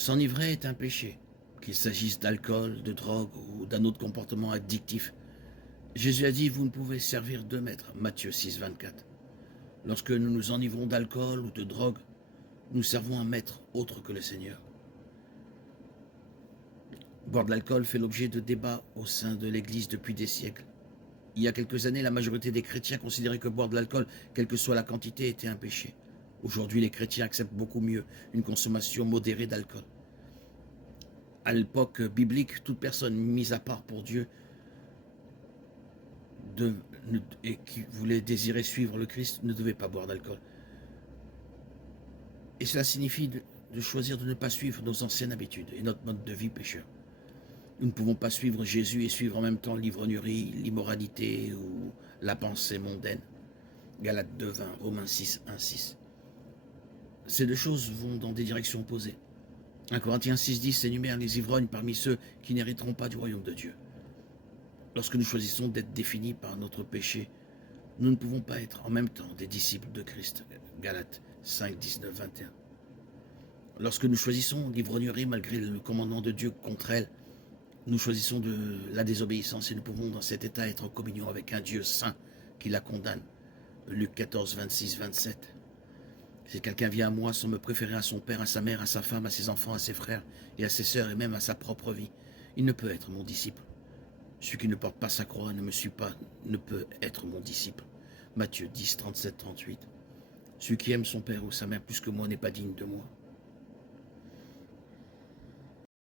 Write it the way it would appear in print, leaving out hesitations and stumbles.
S'enivrer est un péché, qu'il s'agisse d'alcool, de drogue ou d'un autre comportement addictif. Jésus a dit, vous ne pouvez servir deux maîtres, Matthieu 6, 24. Lorsque nous nous enivrons d'alcool ou de drogue, nous servons un maître autre que le Seigneur. Boire de l'alcool fait l'objet de débats au sein de l'Église depuis des siècles. Il y a quelques années, la majorité des chrétiens considéraient que boire de l'alcool, quelle que soit la quantité, était un péché. Aujourd'hui, les chrétiens acceptent beaucoup mieux une consommation modérée d'alcool. À l'époque biblique, toute personne mise à part pour Dieu et qui voulait désirer suivre le Christ ne devait pas boire d'alcool. Et cela signifie de choisir de ne pas suivre nos anciennes habitudes et notre mode de vie pécheur. Nous ne pouvons pas suivre Jésus et suivre en même temps l'ivrognerie, l'immoralité ou la pensée mondaine. Galates 2, 20, Romains 6, 1, 6. Ces deux choses vont dans des directions opposées. 1 Corinthiens 6, 10 énumère les ivrognes parmi ceux qui n'hériteront pas du royaume de Dieu. Lorsque nous choisissons d'être définis par notre péché, nous ne pouvons pas être en même temps des disciples de Christ. Galates 5, 19, 21. Lorsque nous choisissons l'ivrognerie malgré le commandement de Dieu contre elle, nous choisissons de la désobéissance et nous pouvons dans cet état être en communion avec un Dieu saint qui la condamne. Luc 14, 26, 27. Si quelqu'un vient à moi sans me préférer à son père, à sa mère, à sa femme, à ses enfants, à ses frères et à ses sœurs et même à sa propre vie, il ne peut être mon disciple. Celui qui ne porte pas sa croix, ne me suit pas, ne peut être mon disciple. Matthieu 10, 37, 38. Celui qui aime son père ou sa mère plus que moi n'est pas digne de moi.